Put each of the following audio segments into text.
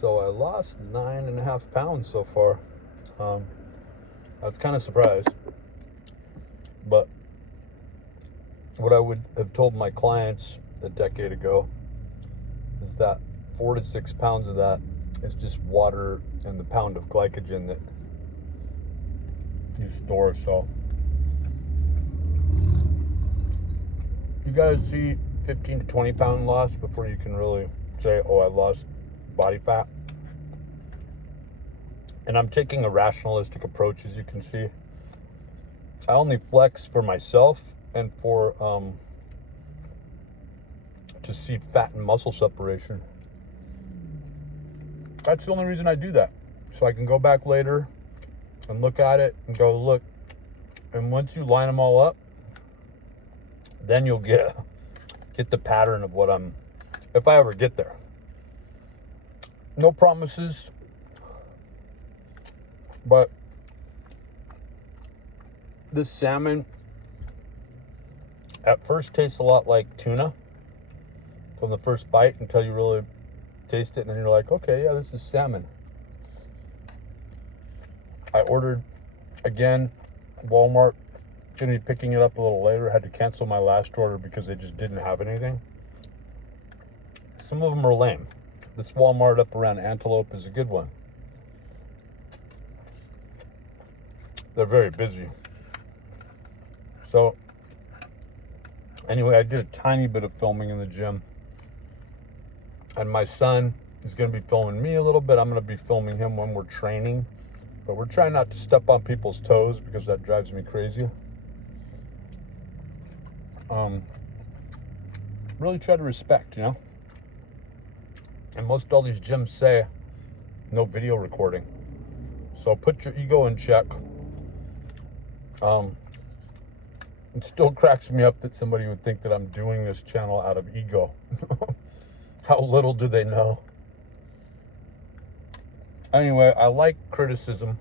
So I lost 9.5 pounds so far. I was kind of surprised. But what I would have told my clients a decade ago is that 4 to 6 pounds of that is just water and the pound of glycogen that you store. So you gotta see 15 to 20 pound loss before you can really say, oh, I lost body fat. And I'm taking a rationalistic approach, as you can see. I only flex for myself and for to see fat and muscle separation. That's the only reason I do that. So I can go back later and look at it and go, look. And once you line them all up, then you'll get the pattern of what I'm, if I ever get there. No promises, but this salmon at first tastes a lot like tuna from the first bite until you really taste it, and then you're like, okay, yeah, this is salmon. I ordered again, Walmart. Gonna be picking it up a little later. I had to cancel my last order because they just didn't have anything. Some of them are lame. This Walmart up around Antelope is a good one. They're very busy. So anyway, I did a tiny bit of filming in the gym, and my son is going to be filming me a little bit. I'm going to be filming him when we're training, but we're trying not to step on people's toes because that drives me crazy. Really try to respect, you know. And most all these gyms say no video recording, so put your ego in check. It still cracks me up that somebody would think that I'm doing this channel out of ego. How little do they know? Anyway, I like criticism,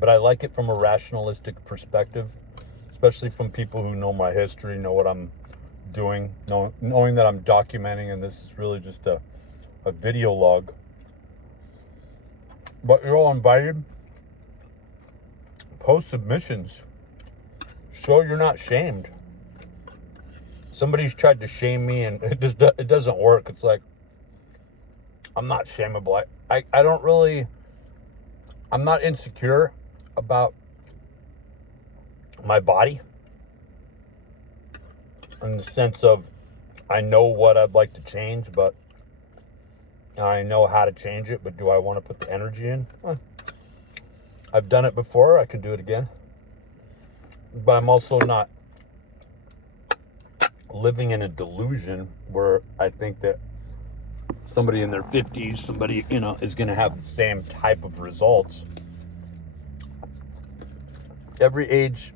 but I like it from a rationalistic perspective, especially from people who know my history, know what I'm doing, knowing that I'm documenting, and this is really just a video log. But you're all invited. Post submissions. Show you're not shamed. Somebody's tried to shame me, and it doesn't work. It's like, I'm not shameable. I don't really, I'm not insecure about my body, in the sense of I know what I'd like to change, but I know how to change it, but do I want to put the energy in? I've done it before. I can do it again. But I'm also not living in a delusion where I think that somebody in their 50s, somebody, you know, is going to have the same type of results. Every age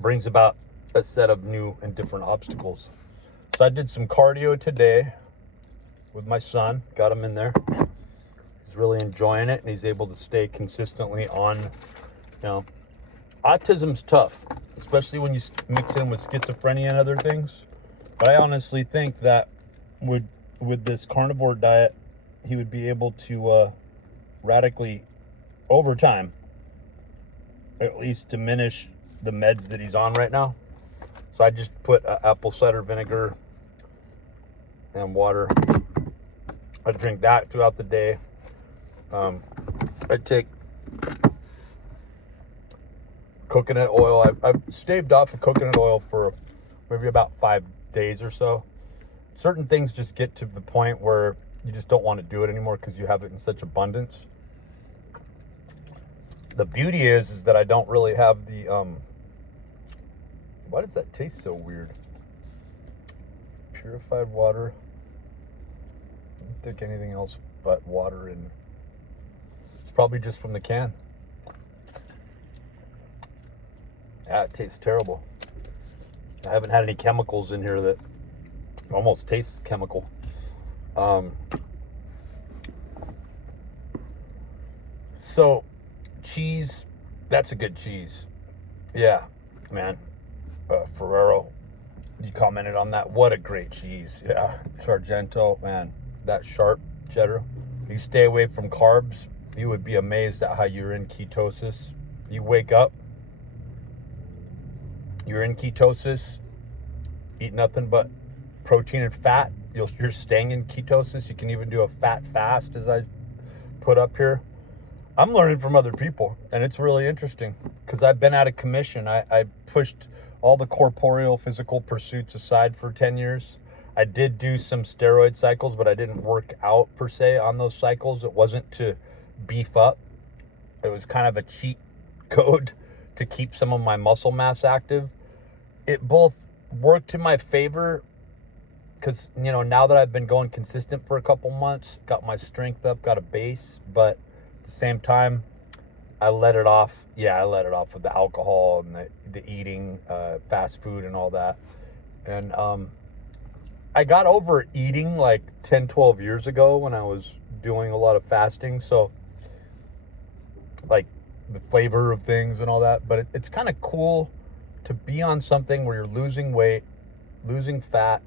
brings about a set of new and different obstacles. So I did some cardio today with my son, got him in there. He's really enjoying it, and he's able to stay consistently on, you know. Autism's tough, especially when you mix it in with schizophrenia and other things. But I honestly think that with this carnivore diet, he would be able to radically, over time, at least diminish the meds that he's on right now. So I just put apple cider vinegar and water. I drink that throughout the day. I take coconut oil. I've staved off of coconut oil for maybe about 5 days or so. Certain things just get to the point where you just don't want to do it anymore because you have it in such abundance. The beauty is that I don't really have the why does that taste so weird? Purified water. I don't think anything else but water, and it's probably just from the can. Yeah, it tastes terrible. I haven't had any chemicals in here that almost tastes chemical. So cheese, that's a good cheese. Yeah, man. Ferrero, you commented on that. What a great cheese. Yeah, Sargento, man. that sharp cheddar. You stay away from carbs, you would be amazed at how you're in ketosis. You wake up, you're in ketosis, eat nothing but protein and fat. You're staying in ketosis. You can even do a fat fast, as I put up here. I'm learning from other people, and it's really interesting because I've been out of commission. I pushed all the corporeal physical pursuits aside for 10 years. I did do some steroid cycles, but I didn't work out per se on those cycles. It wasn't to beef up. It was kind of a cheat code to keep some of my muscle mass active. It both worked in my favor because, you know, now that I've been going consistent for a couple months, got my strength up, got a base, but at the same time, I let it off. Yeah, I let it off with the alcohol and the eating, fast food and all that. And I got over eating like 10, 12 years ago when I was doing a lot of fasting. So like the flavor of things and all that. But it's kind of cool to be on something where you're losing weight, losing fat,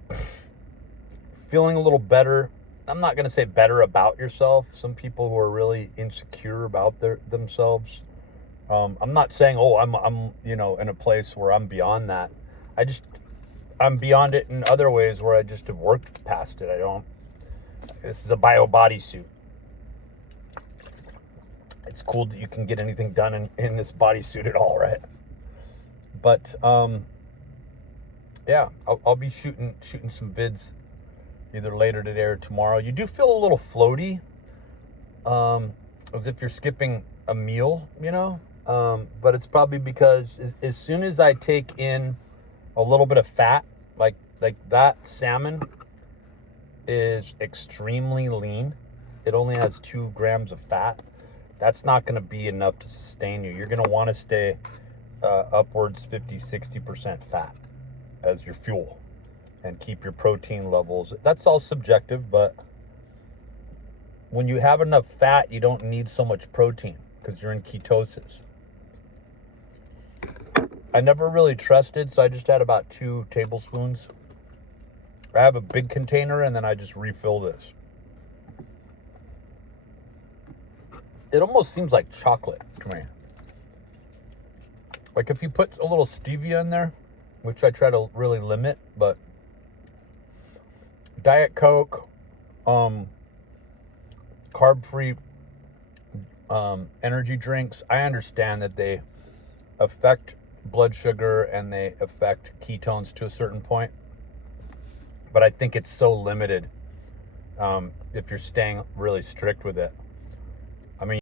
feeling a little better. I'm not going to say better about yourself. Some people who are really insecure about themselves. I'm not saying, oh, I'm you know, in a place where I'm beyond that. I'm beyond it in other ways where I just have worked past it. This is a bio bodysuit. It's cool that you can get anything done in this bodysuit at all, right? But yeah, I'll be shooting some vids either later today or tomorrow. You do feel a little floaty, as if you're skipping a meal, you know? But it's probably because as soon as I take in a little bit of fat, like that salmon is extremely lean. It only has 2 grams of fat. That's not going to be enough to sustain you. You're going to want to stay upwards 50-60% fat as your fuel and keep your protein levels. That's all subjective, but when you have enough fat, you don't need so much protein because you're in ketosis. I never really trusted, so I just had about 2 tablespoons. I have a big container, and then I just refill this. It almost seems like chocolate to me. Like if you put a little stevia in there, which I try to really limit, but Diet Coke, carb-free energy drinks, I understand that they affect blood sugar and they affect ketones to a certain point, but I think it's so limited if you're staying really strict with it.